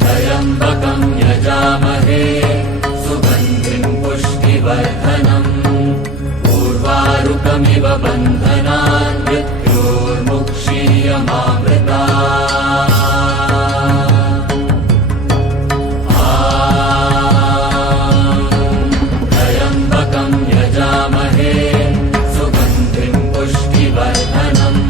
त्र्यम्बकं यजामहे सुगन्धिं पुष्टिवर्धनम् उर्वारुकमिव बन्धनान् मृत्योर्मुक्षीयमामृतात्। त्र्यम्बकं यजामहे सुगन्धिं पुष्टिवर्धनम्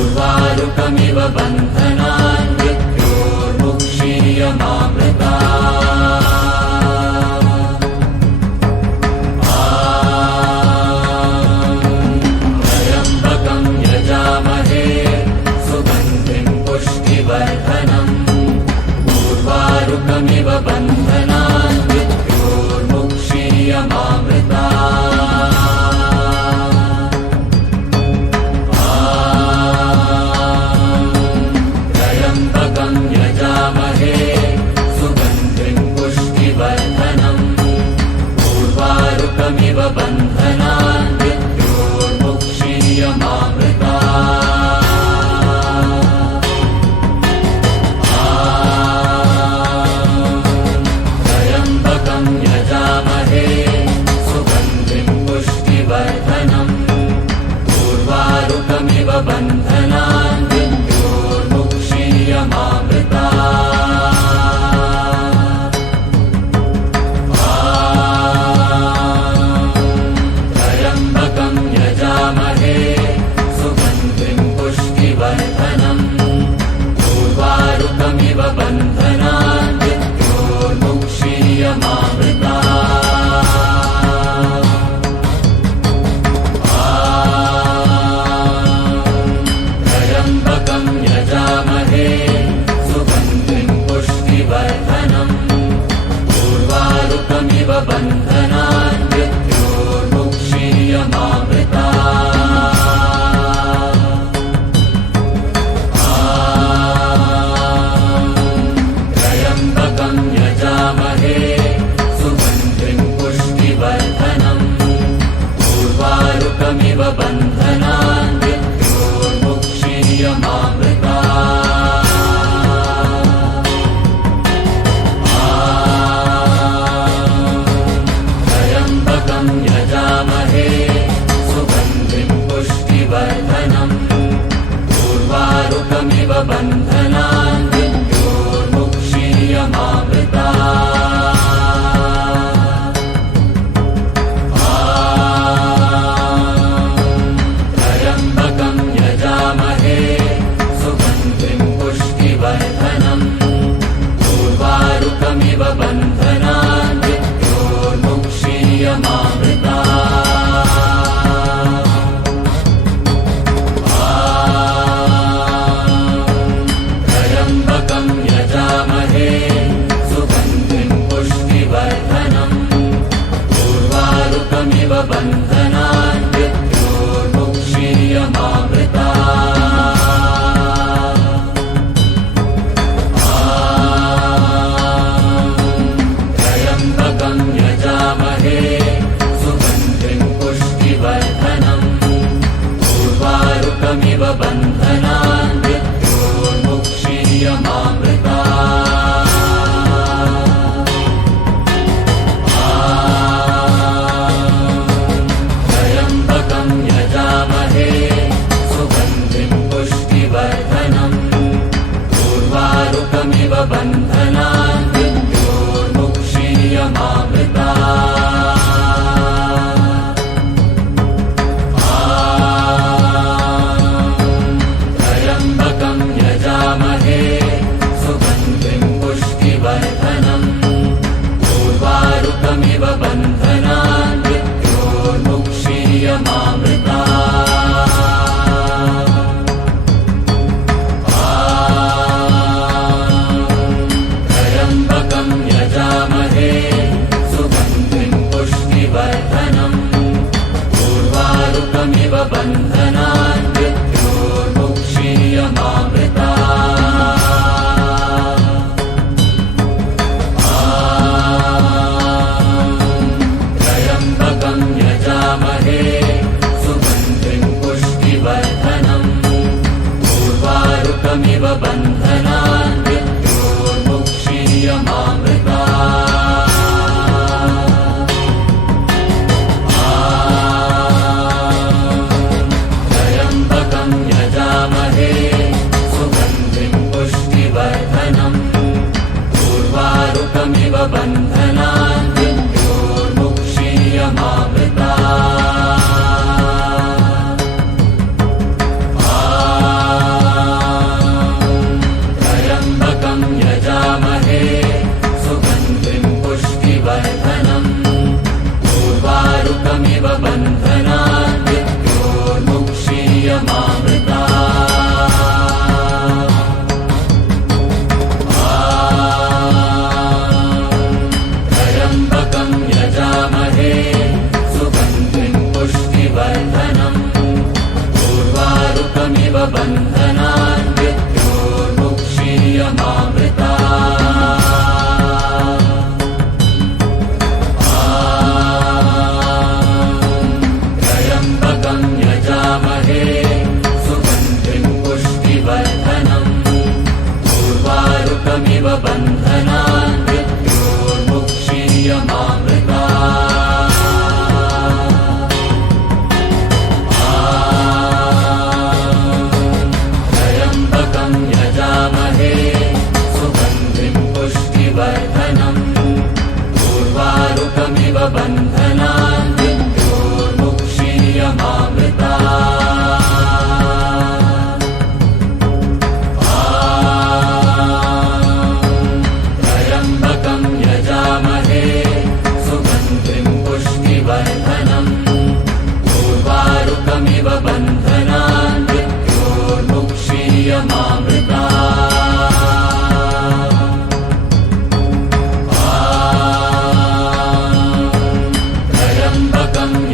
उर्वारुकमिव बन्धनान् मृत्योर्मुक्षीयमामृतात्। त्र्यम्बकं यजामहे सुगन्धिं पुष्टिवर्धनम् उर्वारुकमिव बन्धनान् मृत्योर्मुक्षीयमामृतात्। त्र्यम्बकं यजामहे सुगन्धिं पुष्टिवर्धनम् उर्वारुकमिव बन्धनान्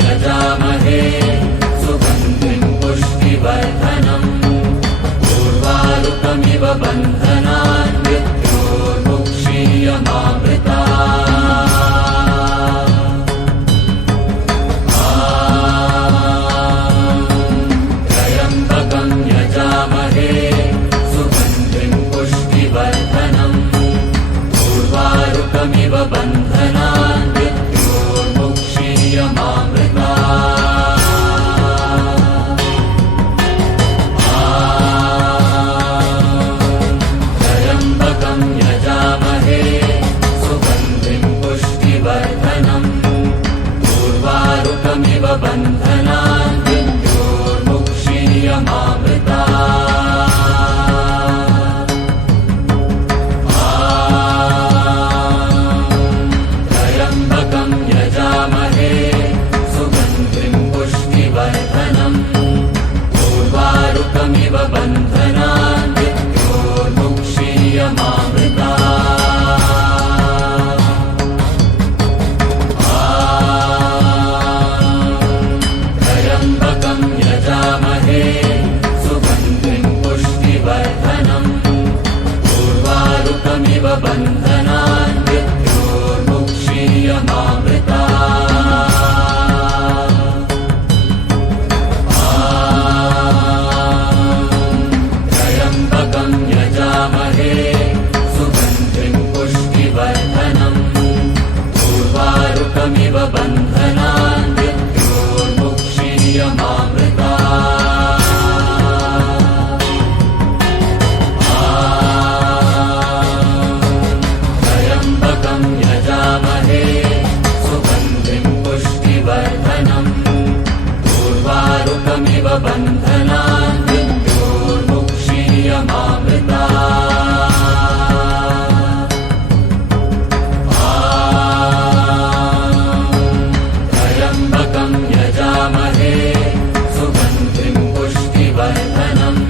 यजामहे सुगन्धिं पुष्टिवर्धनम् उर्वारुकमिव बन्धनान् मृत्योर्मुक्षीयमामृतात् त्र्यम्बकं यजामहे सुगन्धिं पुष्टिवर्धनम् उर्वारुकमिव बन्धनान् त्र्यम्बकं यजामहे सुगन्धिं पुष्टिवर्धनम् उर्वारुकमिव बन्धनान् मृत्योर्मुक्षीयमामृतात् त्र्यम्बकं यजामहे सुगन्धिं पुष्टिवर्धनम् उर्वारुकमिव बन्धनान् त्र्यम्बकं यजामहे सुगन्धिं पुष्टिवर्धनम् उर्वारुकमिव बन्धनान् त्र्यम्बकं यजामहे सुगन्धिं पुष्टिवर्धनम् उर्वारुकमिव बन्धनान् त्र्यम्बकं यजामहे सुगन्धिं पुष्टिवर्धनम् उर्वारुकमिव बन्धनान् त्र्यम्बकं यजामहे सुगन्धिं पुष्टिवर्धनम्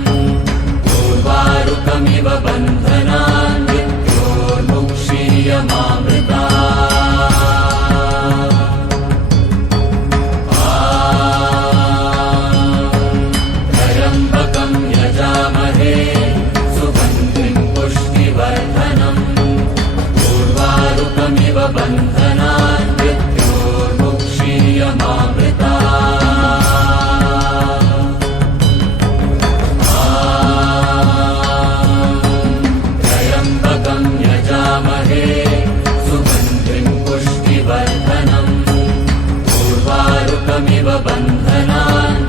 उर्वारुकमिव बन्धनान् त्र्यम्बकं यजामहे सुगन्धिं पुष्टिवर्धनम् उर्वारुकमिव बन्धनान् त्र्यम्बकं यजामहे सुगन्धिं पुष्टिवर्धनम् उर्वारुकमिव बन्धनान्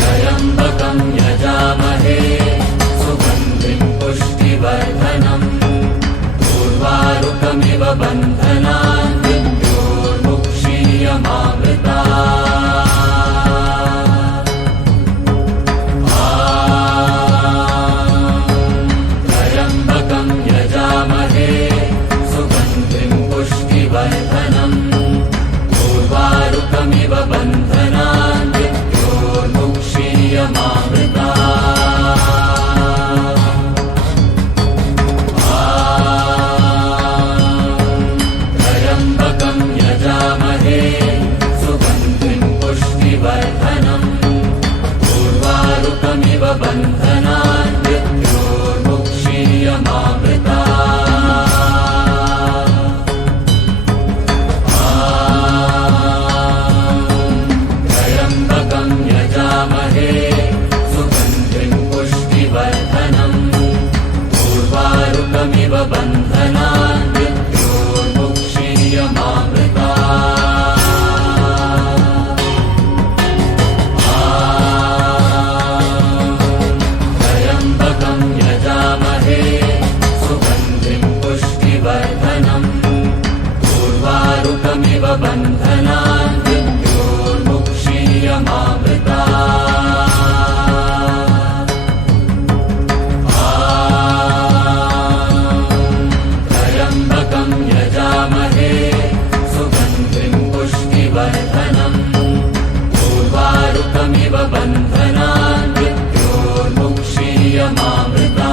त्र्यम्बकं यजामहे सुगन्धिं पुष्टिवर्धनम् उर्वारुकमिव बन्धनान् त्र्यम्बकं यजामहे सुगन्धिं पुष्टिवर्धनम् उर्वारुकमिव बन्धनान् त्र्यम्बकं यजामहे सुगन्धिं पुष्टिवर्धनम् उर्वारुकमिव बन्धनान् त्र्यम्बकं यजामहे सुगन्धिं पुष्टिवर्धनम् उर्वारुकमिव बन्धनान् त्र्यम्बकं यजामहे सुगन्धिं पुष्टिवर्धनम् उर्वारुकमिव बन्धनान् मुक्षीयमामृता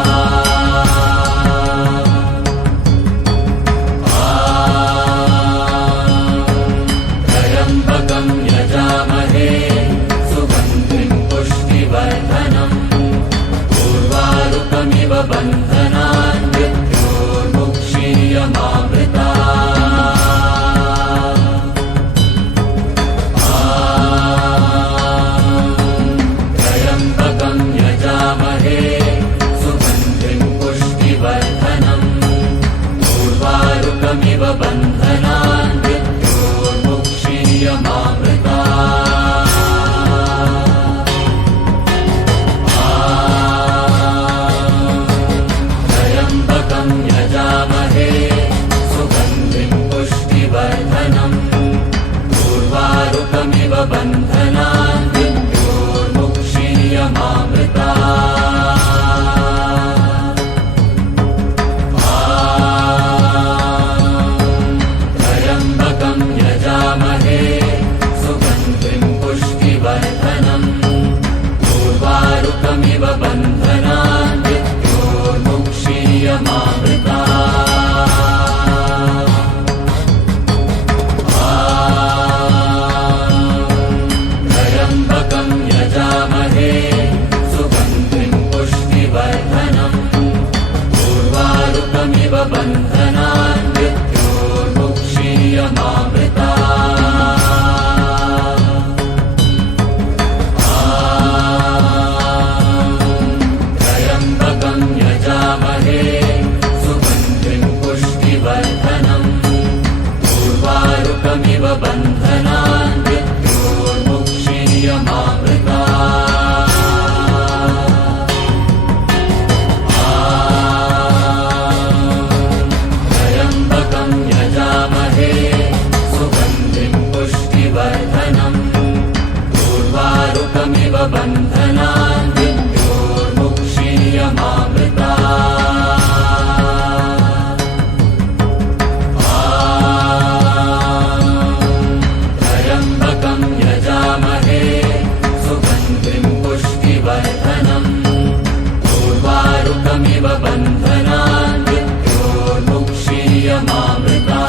त्र्यम्बकं यजामहे सुगन्धिं पुष्टिवर्धनम् उर्वारुकमिव बन्धनान् मृत्योर्मुक्षीयमामृता त्र्यम्बकं यजामहे सुगन्धिं पुष्टिवर्धनम् उर्वारुकमिव बन्धनान् मृत्योर्मुक्षीयमामृता त्र्यम्बकं यजामहे सुगन्धिं पुष्टिवर्धनम् उर्वारुकमिव बन्धनान् मृत्योर्मुक्षीयमामृता त्र्यम्बकं यजामहे सुगन्धिं पुष्टिवर्धनम् उर्वारुकमिव बन्धनान् मृत्योर्मुक्षीयमामृता त्र्यम्बकं यजामहे सुगन्धिं पुष्टिवर्धनम् उर्वारुकमिव बन्धनान् मृत्योर्मुक्षीयमामृता त्र्यम्बकं यजामहे सुगन्धिं पुष्टिवर्धनम् उर्वारुकमिव बन्धनान् मृत्योर्मुक्षीयमामृता त्र्यम्बकं यजामहे सुगन्धिं पुष्टिवर्धनम् उर्वारुकमिव बन्धनान् मृत्योर्मुक्षीयमामृता त्र्यम्बकं यजामहे सुगन्धिं पुष्टिवर्धनम् उर्वारुकमिव बन्धनान् मृत्योर्मुक्षीयमामृता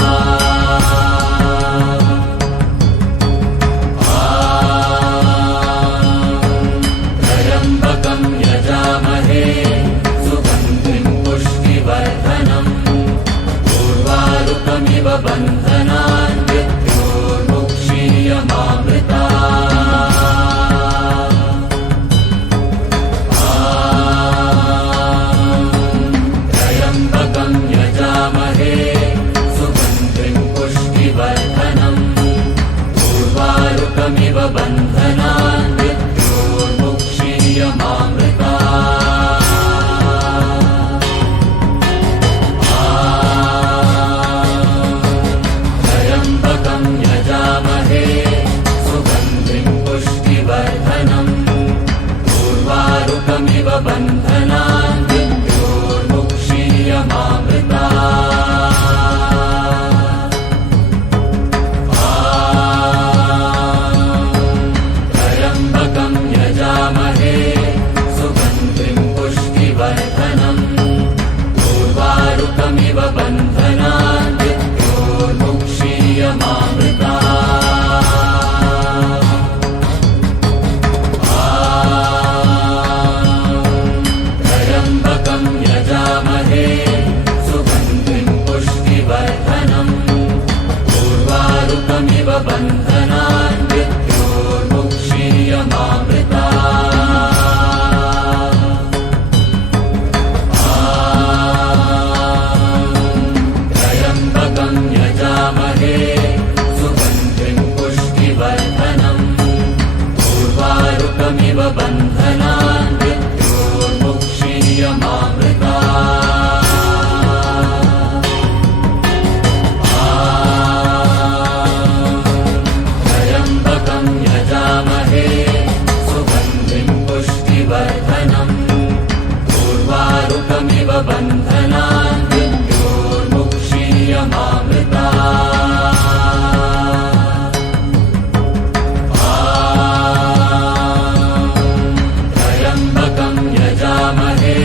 त्र्यम्बकं यजामहे सुगन्धिं पुष्टिवर्धनम् उर्वारुकमिव बन्धनान् मृत्योर्मुक्षीयमामृता त्र्यम्बकं यजामहे सुगन्धिं पुष्टिवर्धनम् उर्वारुकमिव बन्धनान् मृत्योर्मुक्षीयमामृता त्र्यम्बकं यजामहे सुगन्धिं पुष्टिवर्धनम् उर्वारुकमिव बन्धनान् मृत्योर्मुक्षीयमामृता त्र्यम्बकं यजामहे सुगन्धिं पुष्टिवर्धनम् उर्वारुकमिव बन्धनान् मृत्योर्मुक्षीयमामृता त्र्यम्बकं यजामहे सुगन्धिं पुष्टिवर्धनम् उर्वारुकमिव बन्धनान् मृत्योर्मुक्षीयमामृता त्र्यम्बकं यजामहे सुगन्धिं पुष्टिवर्धनम् उर्वारुकमिव बन्धनान् मृत्योर्मुक्षीयमामृता त्र्यम्बकं यजामहे सुगन्धिं पुष्टिवर्धनम् उर्वारुकमिव बन्धनान् मृत्योर्मुक्षीयमामृता त्र्यम्बकं यजामहे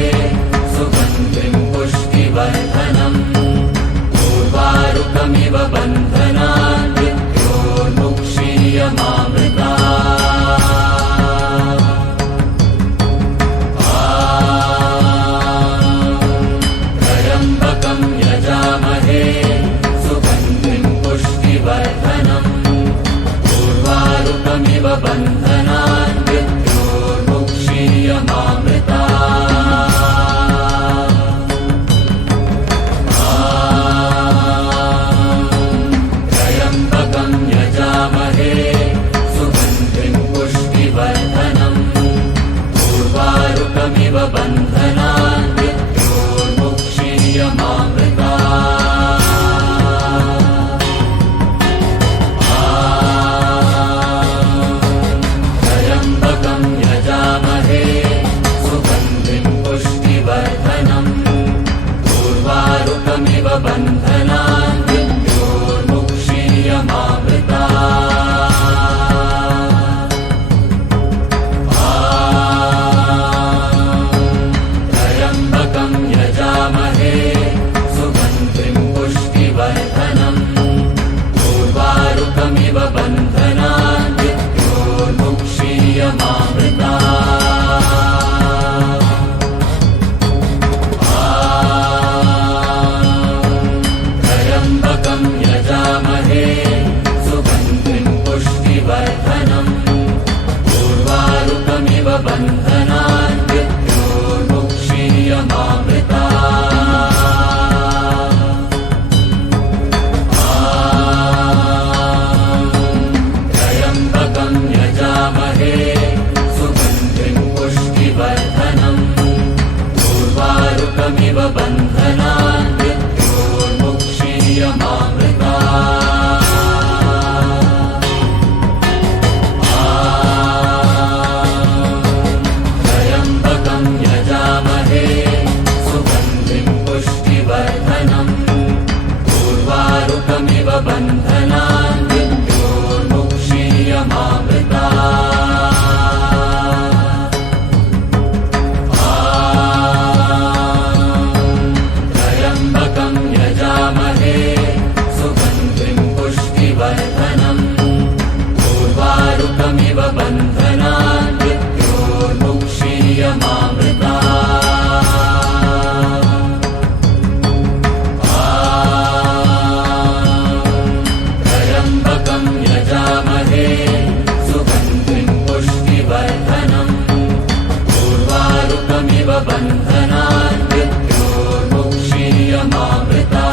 बन्धनान् मृत्योर्मुक्षीयमामृता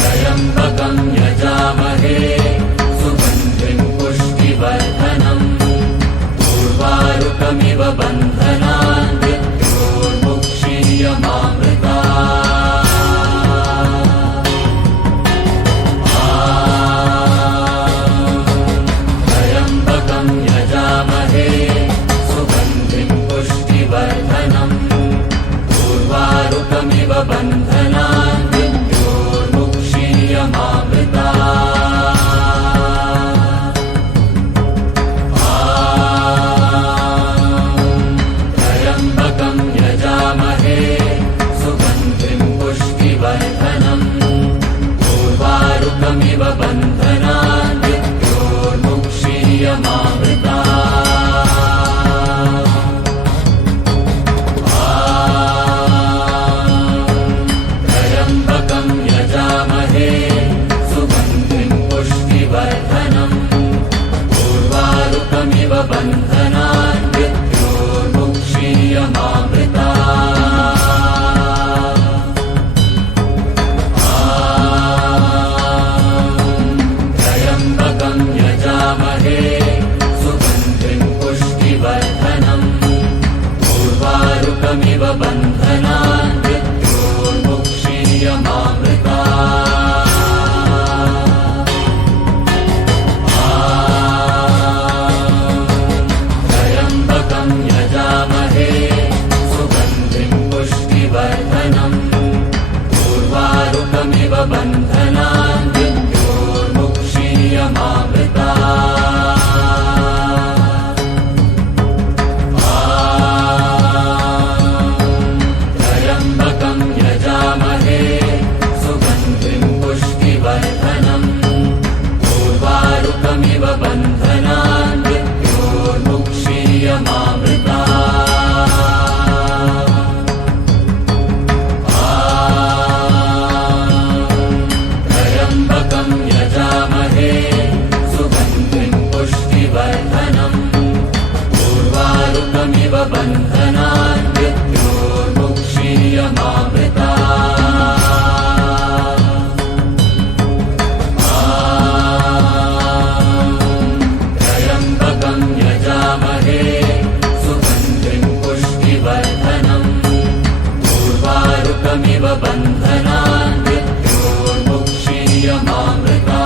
त्र्यम्बकं यजामहे सुगन्धिं पुष्टिवर्धनम् उर्वारुकमिव बन्धनान् मृत्योर्मुक्षीयमामृता त्र्यम्बकं यजामहे सुगन्धिं पुष्टिवर्धनम् उर्वारुकमिव बन्धनान् मृत्योर्मुक्षीयमामृता त्र्यम्बकं यजामहे सुगन्धिं पुष्टिवर्धनम् उर्वारुकमिव बन्धनान् मृत्योर्मुक्षीयमामृता त्र्यम्बकं यजामहे सुगन्धिं पुष्टिवर्धनम् उर्वारुकमिव बन्धनान् मृत्योर्मुक्षीयमामृता त्र्यम्बकं यजामहे सुगन्धिं पुष्टिवर्धनम् उर्वारुकमिव बन्धनान् मृत्योर्मुक्षीयमामृता त्र्यम्बकं यजामहे सुगन्धिं पुष्टिवर्धनम् उर्वारुकमिव बन्धनान् मृत्योर्मुक्षीयमामृता त्र्यम्बकं यजामहे सुगन्धिं पुष्टिवर्धनम् उर्वारुकमिव बन्धनान् मृत्योर्मुक्षीयमामृता त्र्यम्बकं यजामहे सुगन्धिं पुष्टिवर्धनम् उर्वारुकमिव बन्धनान् मृत्योर्मुक्षीयमामृता त्र्यम्बकं यजामहे सुगन्धिं पुष्टिवर्धनम् उर्वारुकमिव बन्धनान् मृत्योर्मुक्षीयमामृता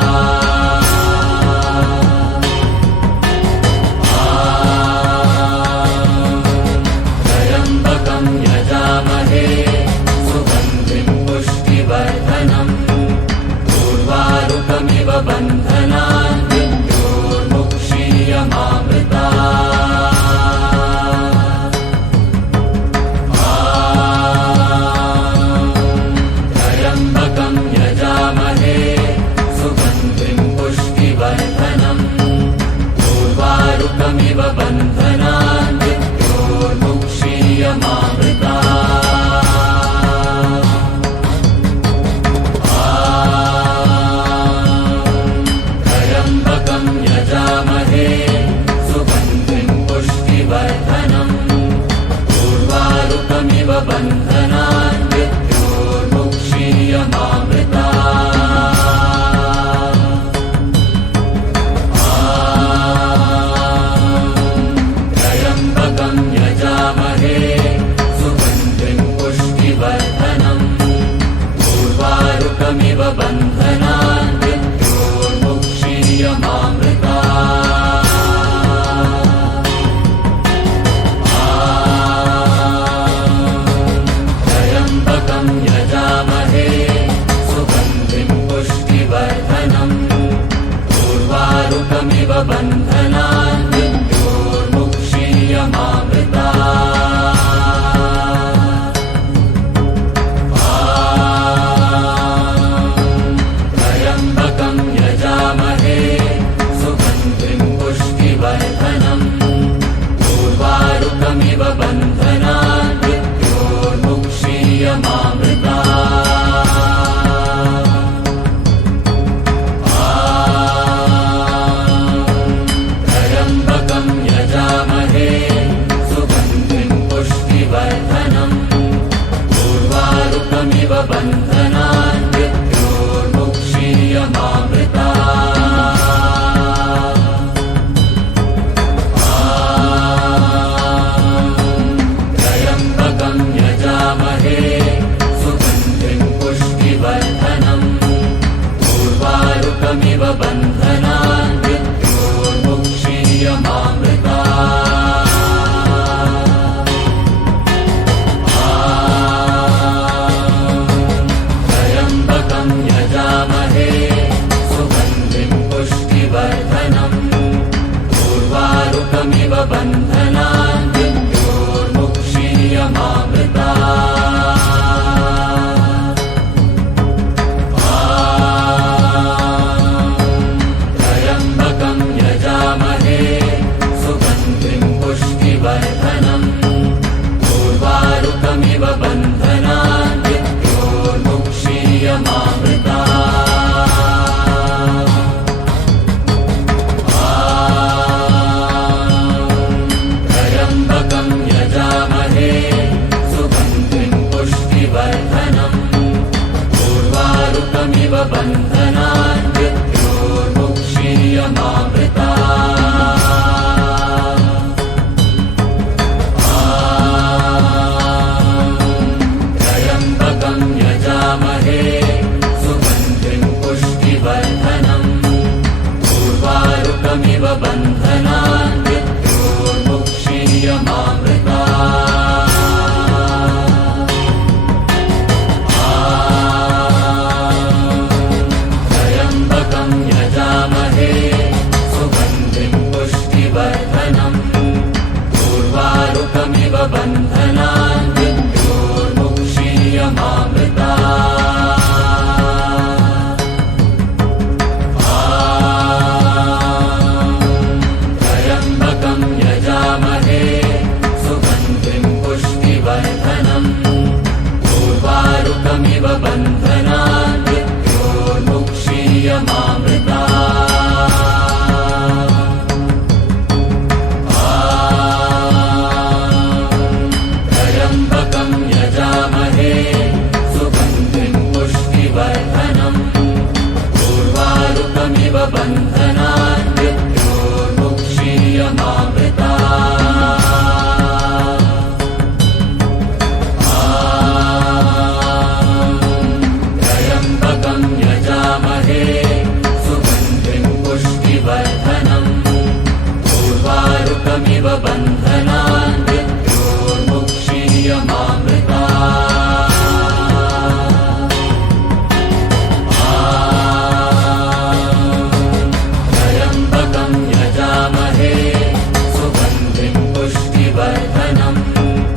उर्वारुकमिव बन्धनान् मृत्योर्मुक्षीयमामृता त्र्यम्बकं यजामहे सुगन्धिं पुष्टिवर्धनम् उर्वारुकमिव बन्धनान् मृत्योर्मुक्षीयमामृता त्र्यम्बकं यजामहे सुगन्धिं पुष्टिवर्धनम् उर्वारुकमिव बन्धनान् मृत्योर्मुक्षीयमामृता त्र्यम्बकं यजामहे सुगन्धिं पुष्टिवर्धनम् उर्वारुकमिव बन्धनान् मृत्योर्मुक्षीयमामृता त्र्यम्बकं यजामहे सुगन्धिं पुष्टिवर्धनम् उर्वारुकमिव बन्धनान् मृत्योर्मुक्षीयमामृता त्र्यम्बकं यजामहे सुगन्धिं पुष्टिवर्धनम् उर्वारुकमिव बन्धनान् मृत्योर्मुक्षीयमामृता त्र्यम्बकं यजामहे सुगन्धिं पुष्टिवर्धनम् उर्वारुकमिव बन्धनान् मृत्योर्मुक्षीयमामृता त्र्यम्बकं यजामहे सुगन्धिं पुष्टिवर्धनम् उर्वारुकमिव बन्धनान् मृत्योर्मुक्षीयमामृता त्र्यम्बकं यजामहे सुगन्धिं पुष्टिवर्धनम्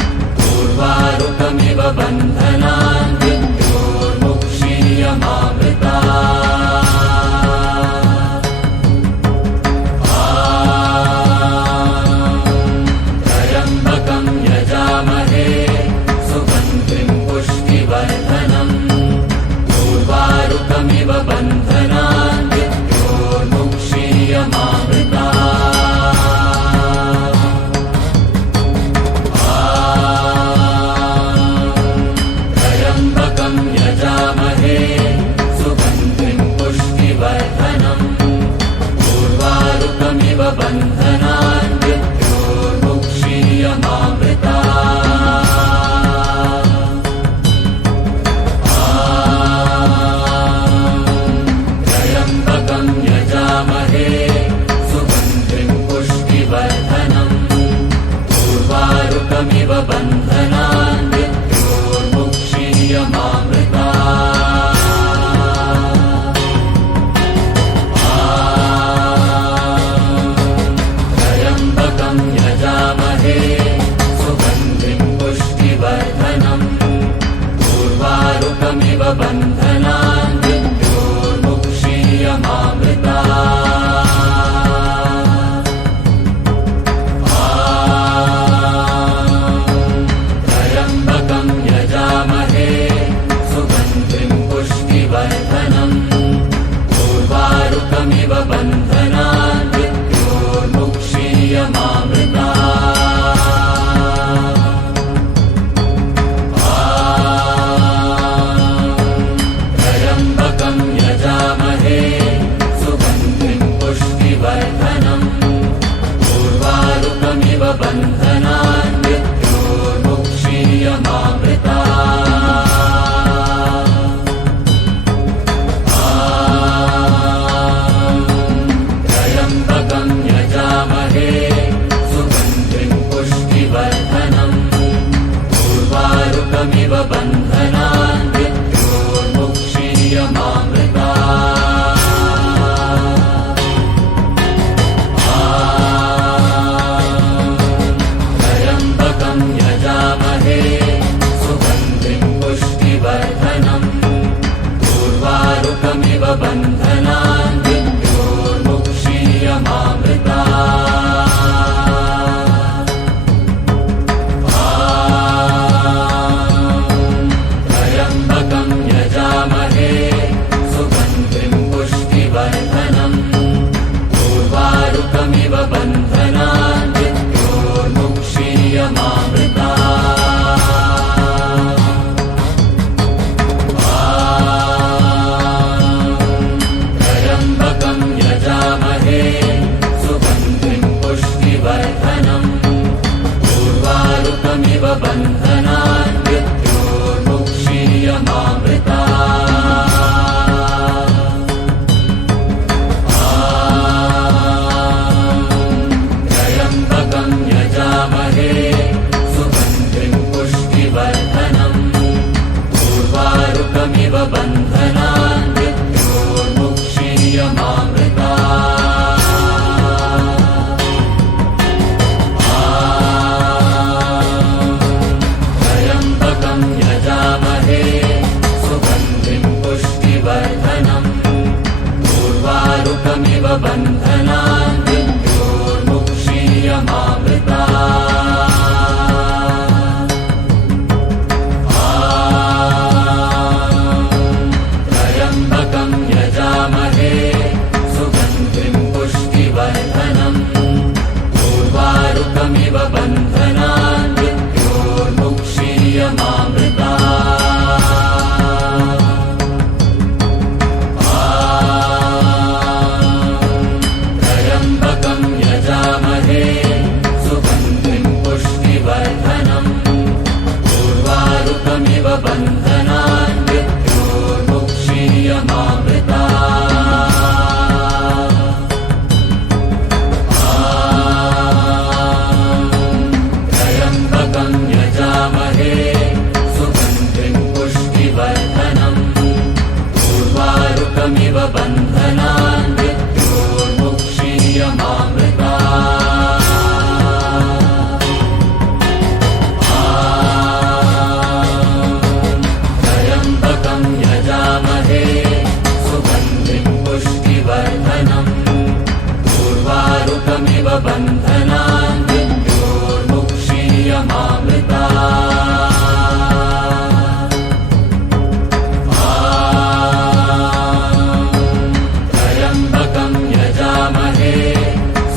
उर्वारुकमिव बन्धनान् मृत्योर्मुक्षीयमामृता त्र्यम्बकं यजामहे सुगन्धिं पुष्टिवर्धनम् उर्वारुकमिव बन्धनान् मृत्योर्मुक्षीयमामृता त्र्यम्बकं यजामहे सुगन्धिं पुष्टिवर्धनम् उर्वारुकमिव बन्धनान् मृत्योर्मुक्षीयमामृता त्र्यम्बकं यजामहे सुगन्धिं पुष्टिवर्धनम् उर्वारुकमिव बन्धनान् मृत्योर्मुक्षीयमामृता त्र्यम्बकं यजामहे सुगन्धिं पुष्टिवर्धनम् उर्वारुकमिव बन्धनान् मृत्योर्मुक्षीयमामृता त्र्यम्बकं यजामहे सुगन्धिं पुष्टिवर्धनम् उर्वारुकमिव बन्धनान् मृत्योर्मुक्षीयमामृता त्र्यम्बकं यजामहे सुगन्धिं पुष्टिवर्धनम् उर्वारुकमिव बन्धनान् मृत्योर्मुक्षीयमामृता त्र्यम्बकं यजामहे सुगन्धिं पुष्टिवर्धनम् उर्वारुकमिव बन्धनान् मृत्योर्मुक्षीयमामृता बन्धनान् मृत्योर्मुक्षीयमामृता त्र्यम्बकं यजामहे सुगन्धिं पुष्टिवर्धनम् उर्वारुकमिव बन्धनान् मृत्योर्मुक्षीयमामृता त्र्यम्बकं यजामहे सुगन्धिं पुष्टिवर्धनम् उर्वारुकमिव बन्धनान् मृत्योर्मुक्षीयमामृता त्र्यम्बकं यजामहे सुगन्धिं पुष्टिवर्धनम् उर्वारुकमिव बन्धनान् मृत्योर्मुक्षीयमामृता त्र्यम्बकं यजामहे सुगन्धिं पुष्टिवर्धनम् उर्वारुकमिव बन्धनान् मृत्योर्मुक्षीयमामृता त्र्यम्बकं यजामहे सुगन्धिं पुष्टिवर्धनम् उर्वारुकमिव बन्धनान् मृत्योर्मुक्षीयमामृता त्र्यम्बकं यजामहे सुगन्धिं पुष्टिवर्धनम् उर्वारुकमिव बन्धनान् मृत्योर्मुक्षीयमामृता त्र्यम्बकं यजामहे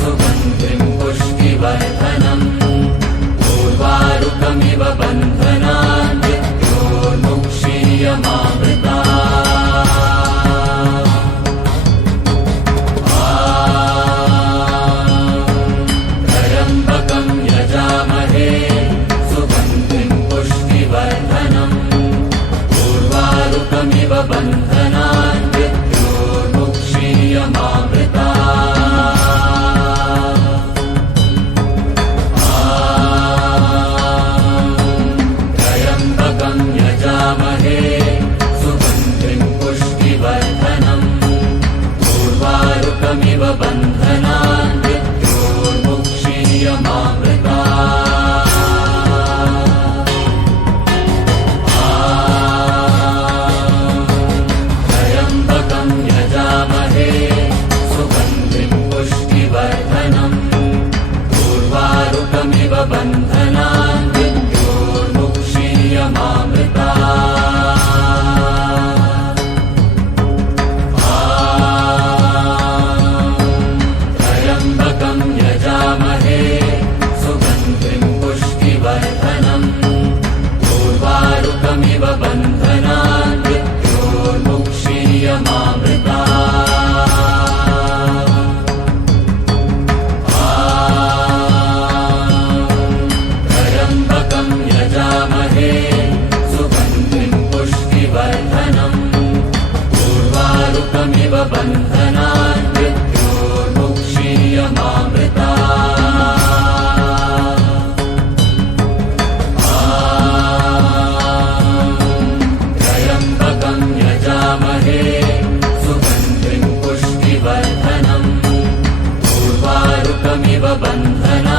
सुगन्धिं पुष्टिवर्धनम् उर्वारुकमिव बन्धनान् मृत्योर्मुक्षीयमामृता त्र्यम्बकं यजामहे सुगन्धिं पुष्टिवर्धनम् उर्वारुकमिव बन्धनान् मृत्योर्मुक्षीयमामृता त्र्यम्बकं यजामहे सुगन्धिं पुष्टिवर्धनम् उर्वारुकमिव बन्धनान् मृत्योर्मुक्षीयमामृता त्र्यम्बकं यजामहे सुगन्धिं पुष्टिवर्धनम् उर्वारुकमिव बन्धनान् मृत्योर्मुक्षीयमामृता त्र्यम्बकं यजामहे सुगन्धिं पुष्टिवर्धनम् उर्वारुकमिव बन्धनान् मृत्योर्मुक्षीयमामृता त्र्यम्बकं यजामहे सुगन्धिं पुष्टिवर्धनम् उर्वारुकमिव बन्धनान् मृत्योर्मुक्षीयमामृता त्र्यम्बकं यजामहे सुगन्धिं पुष्टिवर्धनम् उर्वारुकमिव बन्धनान्